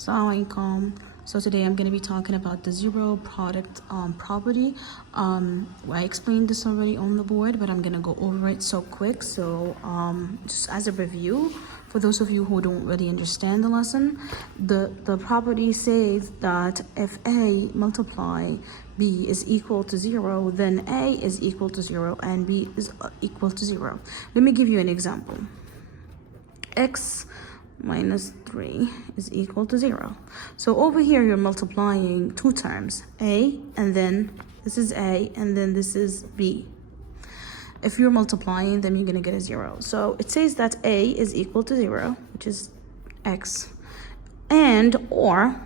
Assalamu alaikum. So today I'm going to be talking about the zero product property. I explained this already on the board, but I'm going to go over it so quick. So just as a review, for those of you who don't really understand the lesson, the property says that if A multiply B is equal to 0, then A is equal to 0 and B is equal to 0. Let me give you an example. X minus 3 is equal to 0. So over here you're multiplying two terms, A, and then this is A, and then this is B. If you're multiplying them, you're going to get a 0. So it says that A is equal to 0, which is X, and or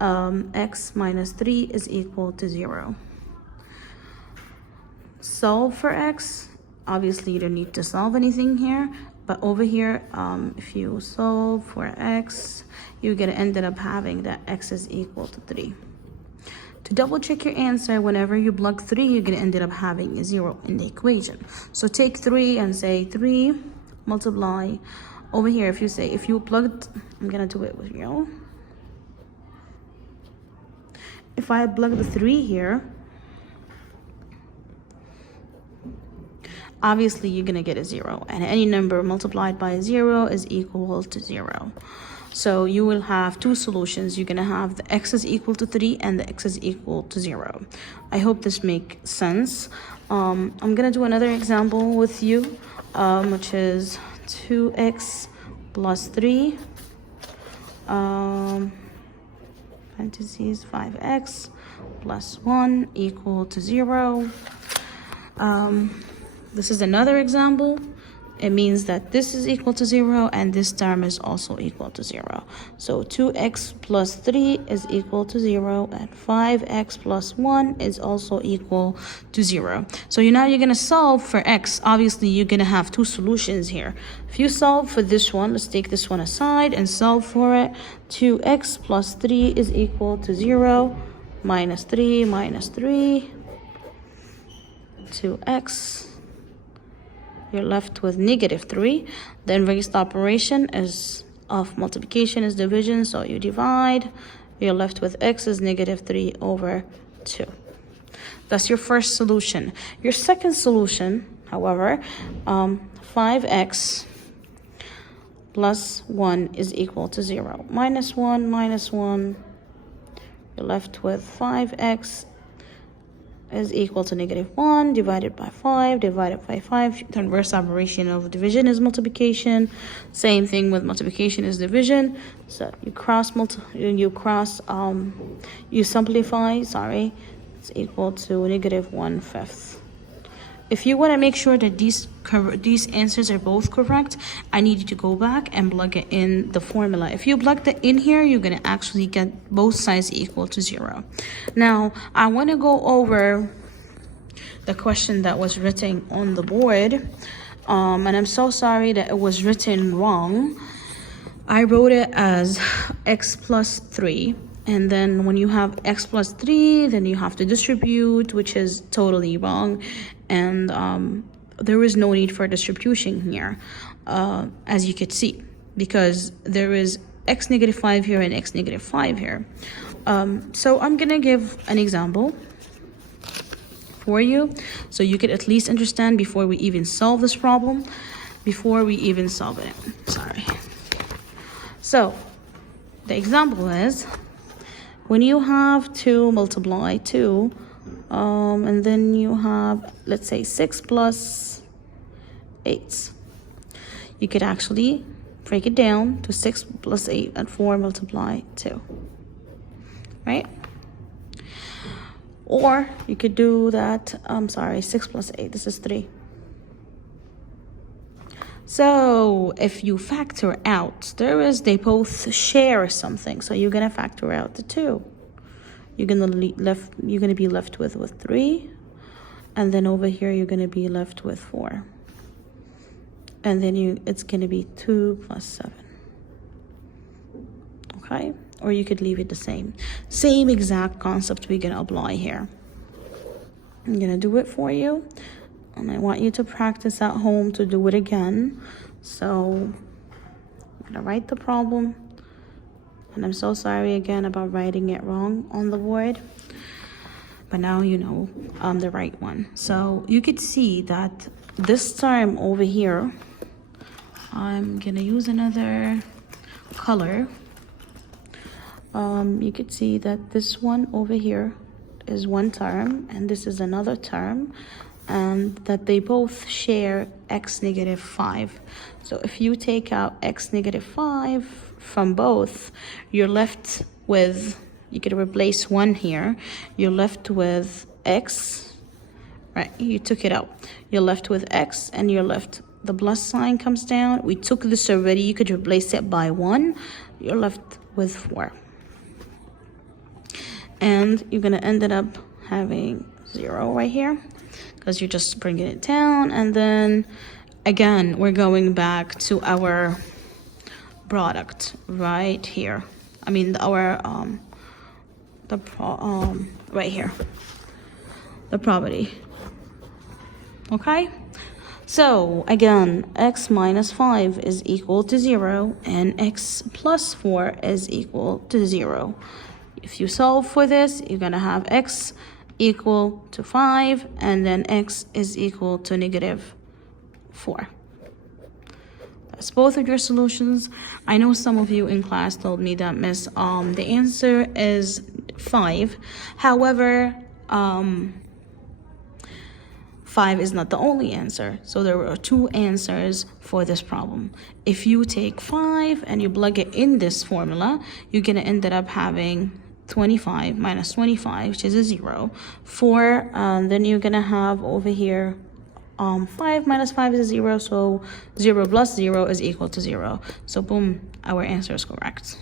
X minus 3 is equal to 0. Solve for X. Obviously you don't need to solve anything here, but over here if you solve for X, you're going to end up having that X is equal to 3. To double check your answer, whenever you plug 3, you're going to end up having a 0 in the equation. So take 3 and say 3 multiply over here. If you plugged, I'm going to do it with you. If I plug the 3 here, obviously you're going to get a 0, and any number multiplied by a 0 is equal to 0. So you will have two solutions. You're going to have the X is equal to 3 and the X is equal to 0. I hope this makes sense. I'm going to do another example with you, which is 2x plus 3 parentheses 5x plus 1 equal to 0. This is another example. It means that this is equal to 0 and this term is also equal to 0. So 2x plus 3 is equal to 0 and 5x plus 1 is also equal to 0. So now you're going to solve for x. Obviously, you're going to have two solutions here. If you solve for this one, let's take this one aside and solve for it. 2x plus 3 is equal to 0 minus 3 minus 3. 2x. You're left with negative 3. The inverse operation is of multiplication is division, so you divide. You're left with x is negative 3 over 2. That's your first solution. Your second solution, however, 5x plus 1 is equal to 0. Minus 1, minus 1. You're left with 5x is equal to negative 1 divided by 5 divided by 5. The inverse operation of division is multiplication. Same thing with multiplication is division. So you simplify, it's equal to negative 1/5. If you want to make sure that these answers are both correct, I need you to go back and plug it in the formula. If you plug that in here, you're going to actually get both sides equal to 0. Now, I want to go over the question that was written on the board. And I'm so sorry that it was written wrong. I wrote it as x plus 3. And then when you have x plus 3, then you have to distribute, which is totally wrong. And there is no need for distribution here, as you could see, because there is x negative 5 here and x negative 5 here. So I'm going to give an example for you so you could at least understand before we even solve this problem, before we even solve it. Sorry. So the example is, when you have 2 multiply 2, and then you have, let's say, 6 plus 8. You could actually break it down to 6 plus 8 and 4 multiply 2. Right? Or you could do that, 6 plus 8, this is 3. So if you factor out, they both share something. So you're gonna factor out the 2. You're gonna be left with 3, and then over here you're gonna be left with 4, and then it's gonna be 2 plus 7. Okay, or you could leave it the same exact concept we're gonna apply here. I'm gonna do it for you, and I want you to practice at home to do it again. So I'm gonna write the problem And I'm so sorry again about writing it wrong on the board. But now you know the right one. So you could see that this term over here, I'm gonna use another color. You could see that this one over here is one term and this is another term, and that they both share x negative 5. So if you take out x negative 5 from both, you're left with, you could replace one here, you're left with x, right? You took it out. You're left with x and you're left, the plus sign comes down. We took this already. You could replace it by 1. You're left with 4. And you're going to end up having 0 right here because you're just bringing it down. And then again, we're going back to our product right here. I mean, our right here, the property. Okay, so again, x minus 5 is equal to 0 and x plus 4 is equal to 0. If you solve for this, you're gonna have x equal to 5 and then x is equal to negative 4. That's both of your solutions. I know some of you in class told me that, Miss, the answer is 5. However, 5 is not the only answer. So there were 2 answers for this problem. If you take 5 and you plug it in this formula, you're gonna end up having 25 minus 25, which is a 0. 4, then you're gonna have over here 5 minus 5 is a 0, so 0 plus 0 is equal to 0. So boom, our answer is correct.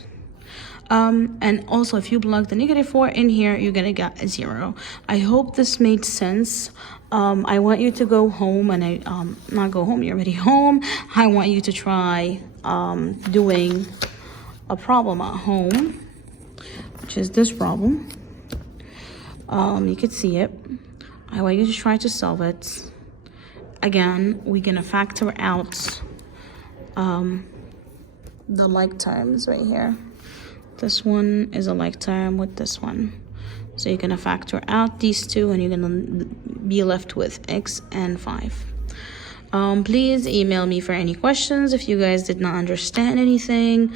And also, if you plug the negative 4 in here, you're gonna get a 0. I hope this made sense. I want you to go home, and not go home, you're already home. I want you to try doing a problem at home, which is this problem. You could see it. I want you to try to solve it. Again, we're gonna factor out the like terms right here. This one is a like term with this one. So you're gonna factor out these two and you're gonna be left with x and 5. Please email me for any questions. If you guys did not understand anything,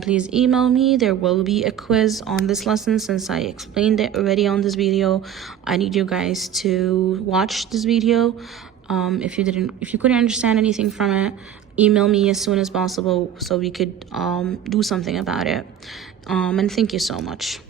please email me. There will be a quiz on this lesson since I explained it already on this video. I need you guys to watch this video. If you couldn't understand anything from it, email me as soon as possible so we could do something about it. And thank you so much.